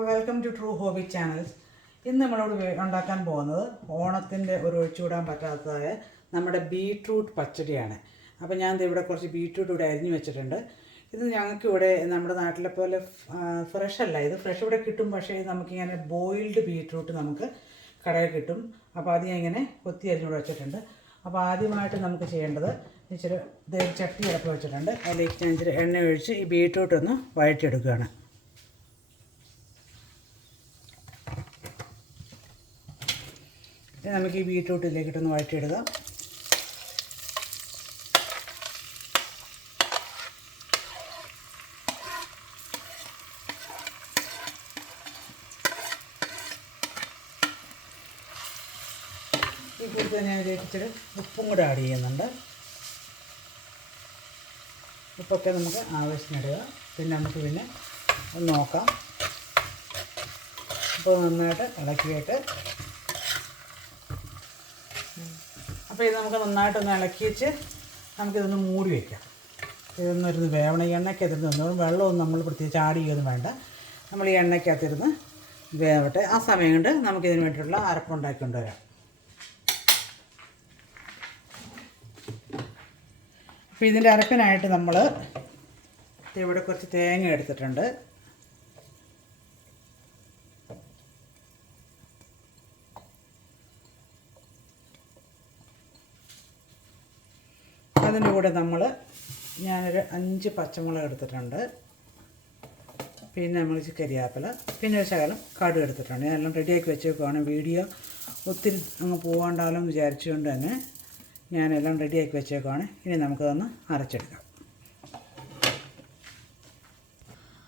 Welcome to true hobby channels ഇന്ന് നമ്മളോട് ഉണ്ടാക്കാൻ പോകുന്നത് ഓണത്തിന്റെ ഒരു ഒഴിച്ചുകൂടാൻ പറ്റാത്തതായ നമ്മുടെ ബീട്രൂട്ട് പച്ചടിയാണ്. അപ്പോൾ ഞാൻ ഇവിടെ കുറച്ച് ബീട്രൂട്ട് ഇവിടെ അരിഞ്ഞു വെച്ചിട്ടുണ്ട്. ഇത് ഞങ്ങൾക്ക് ഇവിടെ നമ്മുടെ നാട്ടിലെ പോലെ ഫ്രഷ് അല്ല. ഇത് ഫ്രഷ് ഇവിടെ കിട്ടും. പക്ഷേ നമുക്കിങ്ങനെ ബോയിൽഡ് ബീട്രൂട്ട് നമുക്ക് കടയിൽ കിട്ടും. അപ്പോൾ അത് ഞാൻ ഇങ്ങനെ കൊത്തി അരിഞ്ഞൂടെ വെച്ചിട്ടുണ്ട്. അപ്പോൾ ആദ്യമായിട്ട് നമുക്ക് ചെയ്യേണ്ടത് ഇച്ചിരി ചട്ടി ഇറക്കി വെച്ചിട്ടുണ്ട്. അതിലേക്ക് ഞാൻ ഇച്ചിരി എണ്ണ ഒഴിച്ച് ഈ ബീട്രൂട്ട് ഒന്ന് വഴറ്റിയെടുക്കുകയാണ്. നമുക്ക് ഈ ബീട്രൂട്ടിലേക്കിട്ടൊന്ന് വഴറ്റിയിടുക ഈ കൂടുതൽ ഞാൻ ഇതിലേക്ക് ഇച്ചിരി ഉപ്പും കൂടെ ആഡ് ചെയ്യുന്നുണ്ട്. ഉപ്പൊക്കെ നമുക്ക് ആവശ്യമിടുക പിന്നെ നമുക്ക് പിന്നെ ഒന്ന് നോക്കാം. അപ്പോൾ നന്നായിട്ട് ഇളക്കിയിട്ട് അപ്പോൾ ഇത് നമുക്ക് നന്നായിട്ടൊന്ന് ഇളക്കി വെച്ച് നമുക്കിതൊന്ന് മൂടി വയ്ക്കാം ഇതൊന്നും ഒരു വേവണം എണ്ണയ്ക്കകത്തിരുന്ന് നിന്നോളും വെള്ളമൊന്നും നമ്മൾ പ്രത്യേകിച്ച് ആഡ് ചെയ്യുകയൊന്നും വേണ്ട. നമ്മൾ ഈ എണ്ണയ്ക്കകത്തിരുന്ന് വേവട്ടെ. ആ സമയം കൊണ്ട് നമുക്കിതിന് വേണ്ടിയിട്ടുള്ള അരപ്പുണ്ടാക്കി കൊണ്ടുവരാം. അപ്പോൾ ഇതിന്റെ അരപ്പിനായിട്ട് നമ്മൾ ഇവിടെ കുറച്ച് തേങ്ങ എടുത്തിട്ടുണ്ട്. അതിന്റെ കൂടെ നമ്മൾ ഞാനൊരു അഞ്ച് പച്ചമുളക് എടുത്തിട്ടുണ്ട്. പിന്നെ നമ്മൾ കരിയാപ്പില പിന്നെ ഒരു ശകലം കടു എടുത്തിട്ടുണ്ട്. ഞാനെല്ലാം റെഡിയാക്കി വെച്ചേക്കുവാണ്. വീഡിയോ ഒത്തിരി അങ്ങ് പോകാണ്ടാലോ വിചാരിച്ചുകൊണ്ട് തന്നെ ഞാനെല്ലാം റെഡിയാക്കി വെച്ചേക്കുവാണ്. ഇനി നമുക്കതൊന്ന് അരച്ചെടുക്കാം.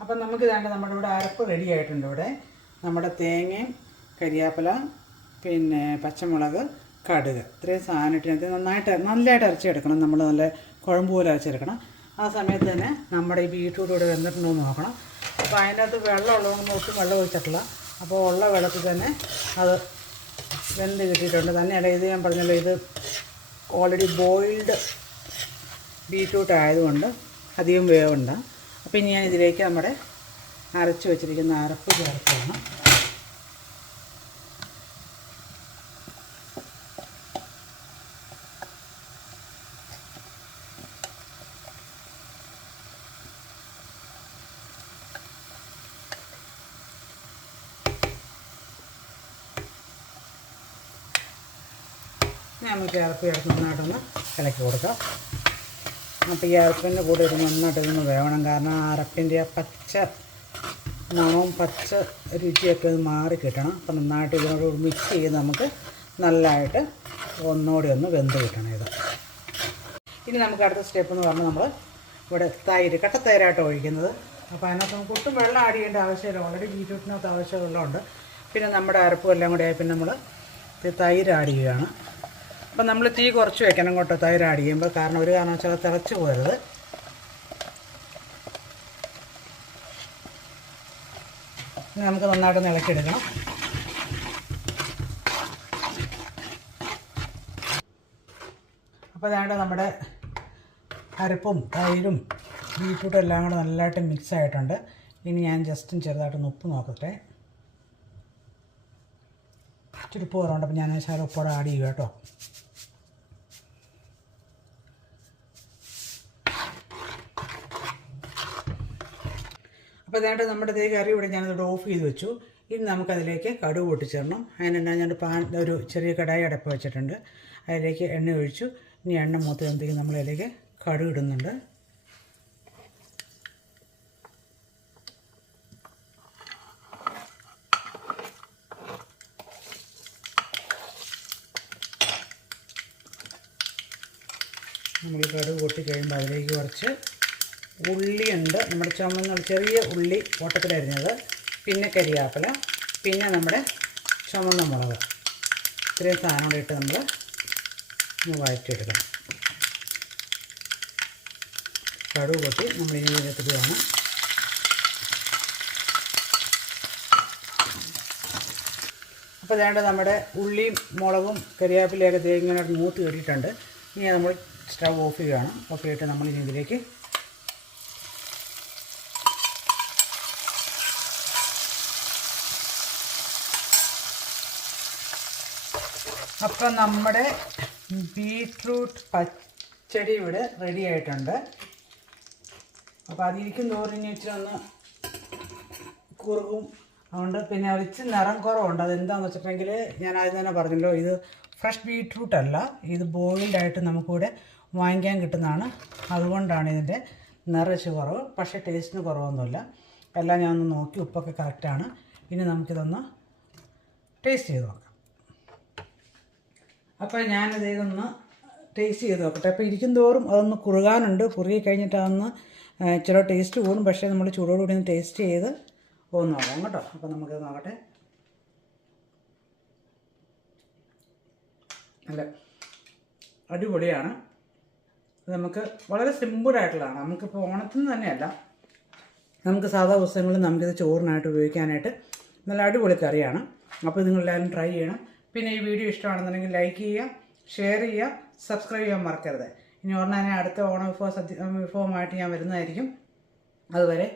അപ്പം നമുക്ക് വേണ്ട നമ്മുടെ ഇവിടെ അരപ്പ് റെഡി ആയിട്ടുണ്ട് ഇവിടെ. നമ്മുടെ തേങ്ങയും കരിയാപ്പില പിന്നെ പച്ചമുളക് കടുക്. ഇത്രയും സാധനം ഇട്ടിട്ട് നന്നായിട്ട് നല്ലതായിട്ട് അരച്ചെടുക്കണം നമ്മൾ നല്ല കുഴമ്പ് പോലെ അരച്ചെടുക്കണം ആ സമയത്ത് തന്നെ നമ്മുടെ ഈ ബീട്രൂട്ട് ഇവിടെ വെന്നിട്ടുണ്ടോ എന്ന് നോക്കണം. അപ്പോൾ അതിനകത്ത് വെള്ളം ഉള്ളതുകൊണ്ട് ഒട്ടും വെള്ളം ഒഴിച്ചിട്ടില്ല. അപ്പോൾ ഉള്ള വെള്ളത്തിൽ തന്നെ അത് വെന്ത് കിട്ടിയിട്ടുണ്ട്. തന്നെയല്ല ഇത് ഞാൻ പറഞ്ഞല്ലോ ഇത് ഓൾറെഡി ബോയിൽഡ് ബീട്രൂട്ട് ആയതുകൊണ്ട് അധികം വേവുണ്ട്. അപ്പോൾ ഇനി ഞാൻ ഇതിലേക്ക് നമ്മുടെ അരച്ച് വെച്ചിരിക്കുന്ന അരപ്പ് ചേർക്കുകയാണ്. നമുക്ക് ഇറക്കി ഇറക്കി നന്നായിട്ടൊന്ന് ഇളക്കി കൊടുക്കാം. അപ്പോൾ ഈ അരപ്പിന്റെ കൂടെ ഇത് നന്നായിട്ട് ഇതൊന്ന് വേവണം. കാരണം ആ അരപ്പിന്റെ ആ പച്ച മണവും പച്ച രുചിയൊക്കെ ഇത് മാറി കിട്ടണം. അപ്പം നന്നായിട്ട് ഇതിനോട് മിക്സ് ചെയ്ത് നമുക്ക് നല്ലതായിട്ട് ഒന്നുകൂടി ഒന്ന് വെന്ത് കിട്ടണം ഇത്. ഇനി നമുക്ക് അടുത്ത സ്റ്റെപ്പ് എന്ന് പറഞ്ഞാൽ നമ്മൾ ഇവിടെ തൈര് കട്ടത്തൈരായിട്ട് ഒഴിക്കുന്നത്. അപ്പോൾ അതിനകത്ത് നമുക്ക് ഒട്ടും വെള്ളം ആഡ് ചെയ്യേണ്ട ആവശ്യമില്ല. ഓൾറെഡി ബീറ്റ്റൂട്ടിനകത്ത് ആവശ്യമുള്ളതുകൊണ്ട് പിന്നെ നമ്മുടെ അരപ്പും എല്ലാം കൂടെ ആയി പിന്നെ നമ്മൾ തൈര് ആഡ് ചെയ്യുകയാണ്. അപ്പം നമ്മൾ തീ കുറച്ച് വെക്കണം കേട്ടോ തൈര് ആഡ് ചെയ്യുമ്പോൾ. കാരണം ഒരു കാരണം വെച്ചാൽ തിളച്ച് ഇനി നമുക്ക് നന്നായിട്ട് ഇളക്കിയെടുക്കണം അപ്പോൾ അതാണ്ട് നമ്മുടെ അരപ്പും തൈരും ബീറ്റ്റൂട്ടും എല്ലാം കൂടെ നല്ലതായിട്ട് മിക്സ് ആയിട്ടുണ്ട്. ഇനി ഞാൻ ജസ്റ്റും ചെറുതായിട്ടൊന്ന് ഉപ്പ് നോക്കട്ടെ. ഇച്ചിരി ഉപ്പ് കുറവുണ്ട് അപ്പോൾ ഞാൻ ശകലം ഉപ്പോടെ ആഡ് ചെയ്യുക കേട്ടോ. അപ്പോൾ ഇതായിട്ട് നമ്മുടെ തേക്ക് കറി ഇവിടെ ഞാനത് ഓഫ് ചെയ്ത് വെച്ചു. ഇനി നമുക്കതിലേക്ക് കടുക് പൊട്ടിച്ചിടണം. അതിനെന്നാ ഞാൻ പാൻ ഒരു ചെറിയ കടായി അടപ്പ് വെച്ചിട്ടുണ്ട്. അതിലേക്ക് എണ്ണ ഒഴിച്ചു. ഇനി എണ്ണ മൂത്ത് എന്തെങ്കിലും നമ്മളതിലേക്ക് കടുക് ഇടുന്നുണ്ട്. നമ്മൾ ഈ കടുക് പൊട്ടി കഴിയുമ്പോൾ അതിലേക്ക് കുറച്ച് ഉള്ളിയുണ്ട് നമ്മുടെ ചുമന്ന ചെറിയ ഉള്ളി ഓട്ടത്തിലരിഞ്ഞത് പിന്നെ കരിയാപ്പില പിന്നെ നമ്മുടെ ചുമന്ന മുളക്. ഇത്രയും സാധനം കൂടെ ഇട്ട് നമ്മൾ ഒന്ന് വഴറ്റിയെടുക്കണം. കടുക് പൊട്ടി നമ്മൾ ഇനി വേണം അപ്പോൾ വേണ്ട നമ്മുടെ ഉള്ളിയും മുളകും കരിയാപ്പിലയൊക്കെ തേങ്ങനെ മൂത്ത് കയറിയിട്ടുണ്ട്. ഇനി നമ്മൾ സ്റ്റവ് ഓഫ് ചെയ്യുകയാണ്. ഓഫ് ചെയ്തിട്ട് നമ്മൾ ഇനി ഇതിലേക്ക് അപ്പം നമ്മുടെ ബീട്രൂട്ട് പച്ചടി ഇവിടെ റെഡി ആയിട്ടുണ്ട്. അപ്പോൾ അതിരിക്കും തോറിഞ്ഞ് വെച്ച് ഒന്ന് കുറുകും അതുകൊണ്ട് പിന്നെ വെച്ച് നിറം കുറവുണ്ട്. അതെന്താണെന്ന് വെച്ചിട്ടുണ്ടെങ്കിൽ ഞാൻ ആദ്യം തന്നെ പറഞ്ഞല്ലോ ഇത് ഫ്രഷ് ബീട്രൂട്ട് അല്ല. ഇത് ബോയിൽഡായിട്ട് നമുക്കിവിടെ വാങ്ങിക്കാൻ കിട്ടുന്നതാണ്. അതുകൊണ്ടാണ് ഇതിന്റെ നിറച്ച് കുറവ്. പക്ഷേ ടേസ്റ്റിന് കുറവൊന്നുമില്ല. എല്ലാം ഞാനൊന്ന് നോക്കി ഉപ്പൊക്കെ കറക്റ്റാണ്. ഇനി നമുക്കിതൊന്ന് ടേസ്റ്റ് ചെയ്ത് നോക്കാം. അപ്പോൾ ഞാനിത് ഇതൊന്ന് ടേസ്റ്റ് ചെയ്ത് നോക്കട്ടെ. അപ്പോൾ ഇരിക്കും തോറും അതൊന്ന് കുറുകാനുണ്ട്. കുറുകി കഴിഞ്ഞിട്ട് അതൊന്ന് ചില ടേസ്റ്റ് കൂടും. പക്ഷേ നമ്മൾ ചൂടോടുകൂടി ഒന്ന് ടേസ്റ്റ് ചെയ്ത് ഒന്ന് നോക്കാം കേട്ടോ. അപ്പോൾ നമുക്കത് നോക്കട്ടെ. അല്ല? അടിപൊളിയാണ്. നമുക്ക് വളരെ സിമ്പിളായിട്ടുള്ളതാണ് നമുക്കിപ്പോൾ ഓണത്തിന് തന്നെയല്ല നമുക്ക് സാധാ ദിവസങ്ങളിൽ നമുക്കിത് ചോറിനായിട്ട് ഉപയോഗിക്കാനായിട്ട് നല്ല അടിപൊളി കറിയാണ്. അപ്പോൾ നിങ്ങളെല്ലാവരും ട്രൈ ചെയ്യണം. പിന്നെ ഈ വീഡിയോ ഇഷ്ടമാണെന്നുണ്ടെങ്കിൽ ലൈക്ക് ചെയ്യുക ഷെയർ ചെയ്യുക സബ്സ്ക്രൈബ് ചെയ്യാൻ മറക്കരുത്. ഇനി ഉടനെ അടുത്ത ഓണ വിഭവ സദ്യ വിഭവമായിട്ട് ഞാൻ വരുന്നതായിരിക്കും. അതുവരെ